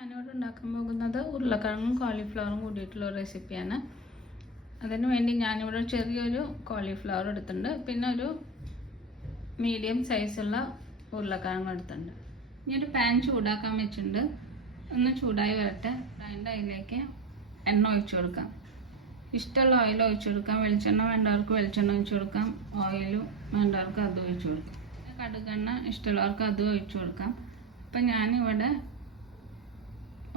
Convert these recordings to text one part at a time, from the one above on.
ഞാനിവിടെ ഉണ്ടാക്കാൻ പോകുന്നത് ഉരുളക്കിഴങ്ങും കോളിഫ്ലവറും കൂടിയിട്ടുള്ള റെസിപ്പിയാണ് അതിന് വേണ്ടി ഞാനിവിടെ ചെറിയൊരു കോളിഫ്ലവർ എടുത്തിട്ടുണ്ട്. പിന്നെ ഒരു മീഡിയം സൈസുള്ള ഉരുളക്കിഴങ്ങ് എടുത്തിട്ടുണ്ട്. ഇനി ഒരു പാൻ ചൂടാക്കാൻ വെച്ചിട്ടുണ്ട്. ഒന്ന് ചൂടായി വരട്ടെ. അതിന്റെ അതിലേക്ക് എണ്ണ ഒഴിച്ചു കൊടുക്കാം. ഇഷ്ടമുള്ള ഓയിൽ ഒഴിച്ചു കൊടുക്കാം. വെളിച്ചെണ്ണ വേണ്ടവർക്ക് വെളിച്ചെണ്ണ ഒഴിച്ചു കൊടുക്കാം. ഓയിലും വേണ്ടവർക്ക് അത് ഒഴിച്ചു കൊടുക്കാം. കടുകെണ്ണ ഇഷ്ടമുള്ളവർക്ക് അത് ഒഴിച്ചു കൊടുക്കാം. അപ്പം ഞാനിവിടെ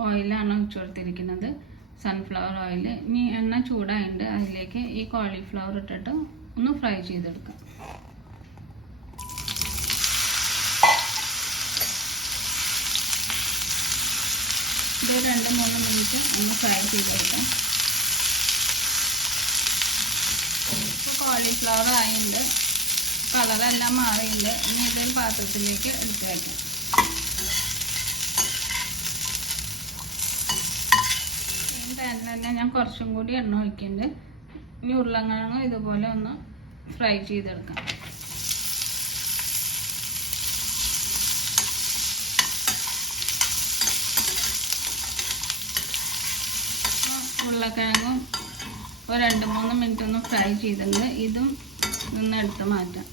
ഓയിലാണ് ഒഴിച്ചു കൊടുത്തിരിക്കുന്നത് സൺഫ്ലവർ ഓയിൽ ഇനി എണ്ണ ചൂടായിട്ടുണ്ട് അതിലേക്ക് ഈ കോളിഫ്ലവർ ഇട്ടിട്ട് ഒന്ന് ഫ്രൈ ചെയ്തെടുക്കാം. ഇത് രണ്ട് മൂന്ന് മിനിറ്റ് ഒന്ന് ഫ്രൈ ചെയ്തെടുക്കാം. ഇപ്പോൾ കോളിഫ്ലവർ ആയിട്ടുണ്ട്. കളറെല്ലാം മാറിയിട്ടുണ്ട്. ഇനി ഇതേ പാത്രത്തിലേക്ക് എടുത്ത് വയ്ക്കാം ഈ പാനിൽ തന്നെ ഞാൻ കുറച്ചും കൂടി എണ്ണ ഒഴിക്കുന്നുണ്ട് ഇനി ഉരുളക്കിഴങ്ങ് ഇതുപോലെ ഒന്ന് ഫ്രൈ ചെയ്തെടുക്കാം. ഉരുളക്കിഴങ്ങും ഒരു രണ്ട് മൂന്ന് മിനിറ്റ് ഒന്ന് ഫ്രൈ ചെയ്തിട്ടുണ്ട് ഇതും നിന്ന് എടുത്ത് മാറ്റാം.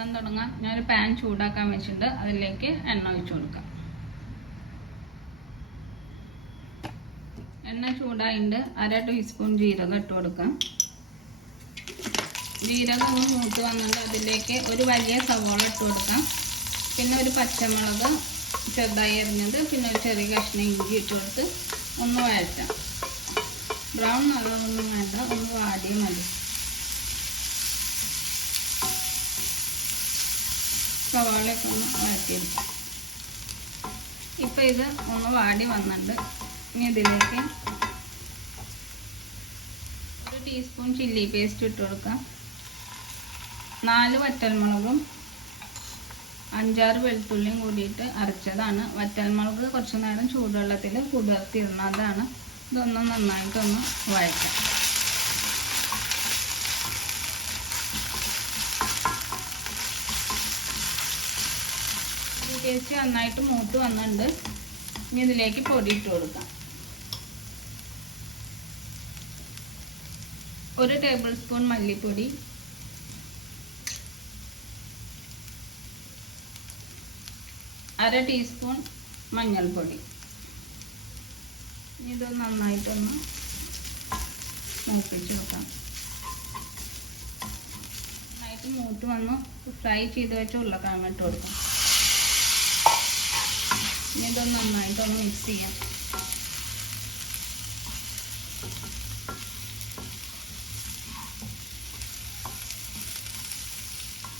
ഉണ്ടാക്കാൻ തുടങ്ങാം. ഞാനൊരു പാൻ ചൂടാക്കാൻ വെച്ചിട്ടുണ്ട്. അതിലേക്ക് എണ്ണ ഒഴിച്ചു കൊടുക്കാം. എണ്ണ ചൂടായിട്ടുണ്ട് അര ടീസ്പൂൺ ജീരകം ഇട്ട് കൊടുക്കാം. ജീരകം ഒന്ന് മൂത്ത് വന്നിട്ട് അതിലേക്ക് ഒരു വലിയ സവോള ഇട്ട് കൊടുക്കാം. പിന്നെ ഒരു പച്ചമുളക് ചെറുതായി എറിഞ്ഞത് പിന്നെ ഒരു ചെറിയ കഷ്ണം ഇഞ്ചി ഇട്ട് കൊടുത്ത് ഒന്ന് വഴറ്റാം. ബ്രൗൺ കളറൊന്നും വേണ്ട. ഒന്ന് വാടിയാൽ മതി. സവാളയൊക്കെ ഒന്ന് വഴറ്റിയെടുക്കാം. ഇപ്പം ഇത് ഒന്ന് വാടി വന്നിട്ടുണ്ട്. ഇനി ഇതിലേക്ക് ഒരു ടീസ്പൂൺ ചില്ലി പേസ്റ്റ് ഇട്ട് കൊടുക്കാം. നാല് വറ്റൽമുളകും അഞ്ചാറ് വെളുത്തുള്ളിയും കൂടിയിട്ട് അരച്ചതാണ്. വറ്റൽമുളക് കുറച്ച് നേരം ചൂടുവെള്ളത്തിൽ കുതിർത്തിരുന്നതാണ് ഇതൊന്ന് നന്നായിട്ടൊന്ന് വഴറ്റാം. ടേസ്റ്റ് നന്നായിട്ട് മൂത്ത് വന്നിട്ടുണ്ട്. ഇനി ഇതിലേക്ക് പൊടി കൊടുക്കാം. ഒരു ടേബിൾ സ്പൂൺ മല്ലിപ്പൊടി. അര ടീസ്പൂൺ മഞ്ഞൾപ്പൊടി. ഇത് നന്നായിട്ടൊന്ന് മൂപ്പിച്ച് വെക്കാം നന്നായിട്ട് മൂത്ത് വന്ന്. ഫ്രൈ ചെയ്ത് വെച്ച ഉരുളക്കിഴങ്ങ് ഇട്ട് കൊടുക്കാം. ഇനി ഇതൊന്ന് നന്നായിട്ടൊന്ന് മിക്സ് ചെയ്യാം.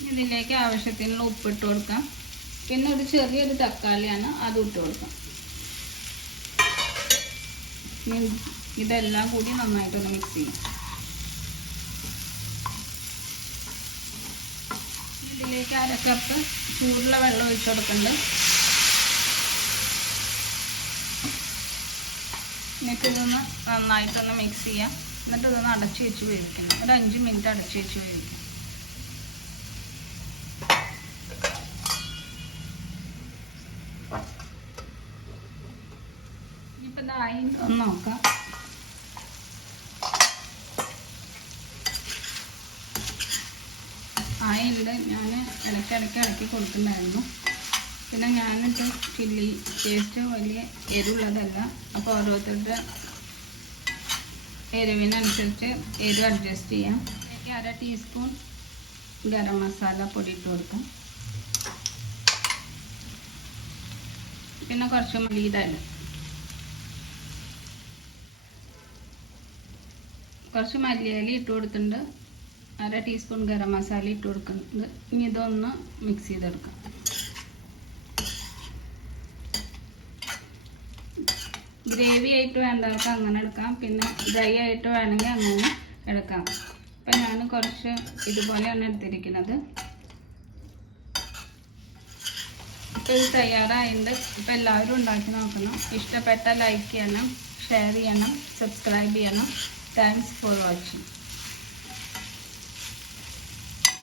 ഇതിലേക്ക് ആവശ്യത്തിനുള്ള ഉപ്പിട്ട് കൊടുക്കാം. പിന്നെ ഒരു ചെറിയൊരു തക്കാളിയാണ് അത് ഇട്ട് കൊടുക്കാം. ഇതെല്ലാം കൂടി നന്നായിട്ടൊന്ന് മിക്സ് ചെയ്യും. ഇതിലേക്ക് അര കപ്പ് ചൂടുള്ള വെള്ളം ഒഴിച്ചു കൊടുക്കുന്നുണ്ട് എന്നിട്ട് ഇതൊന്ന് നന്നായിട്ടൊന്ന് മിക്സ് ചെയ്യാം. എന്നിട്ട് ഇതൊന്ന് അടച്ച് വെച്ച് വേവിക്കണം. ഒരു അഞ്ച് മിനിറ്റ് അടച്ച് വെച്ച് വേവിക്കണം ഇനിയിപ്പോൾ ഇതായി ആയില്ല ഞാൻ ഇടയ്ക്ക് ഇടയ്ക്ക് ഇടയ്ക്ക് കൊടുത്തിട്ടുണ്ടായിരുന്നു. പിന്നെ ഞാനിട്ട് ചില്ലി ടേസ്റ്റ് വലിയ എരിവുള്ളതല്ല. അപ്പോൾ ഓരോരുത്തരുടെ എരിവിനനുസരിച്ച് എരിവ് അഡ്ജസ്റ്റ് ചെയ്യാം. എനിക്ക് അര ടീസ്പൂൺ ഗരം മസാല പൊടി ഇട്ട് കൊടുക്കാം. പിന്നെ കുറച്ച് മല്ലിയില. കുറച്ച് മല്ലിയില ഇട്ട് കൊടുത്തിട്ടുണ്ട്. അര ടീസ്പൂൺ ഗരം മസാല ഇട്ട് കൊടുക്കുന്നുണ്ട്. ഇനി ഇതൊന്ന് മിക്സ് ചെയ്തെടുക്കാം. ഗ്രേവി ആയിട്ട് വേണ്ടവർക്ക് അങ്ങനെ എടുക്കാം. പിന്നെ ഡ്രൈ ആയിട്ട് വേണമെങ്കിൽ അങ്ങനെ എടുക്കാം. ഇപ്പം ഞാൻ കുറച്ച് ഇതുപോലെയാണ് എടുത്തിരിക്കുന്നത്. ഇപ്പം ഇത് തയ്യാറായിട്ടുണ്ട്. ഇപ്പം എല്ലാവരും ഉണ്ടാക്കി നോക്കണം. ഇഷ്ടപ്പെട്ട ലൈക്ക് ചെയ്യണം ഷെയർ ചെയ്യണം സബ്സ്ക്രൈബ് ചെയ്യണം. Thanks for watching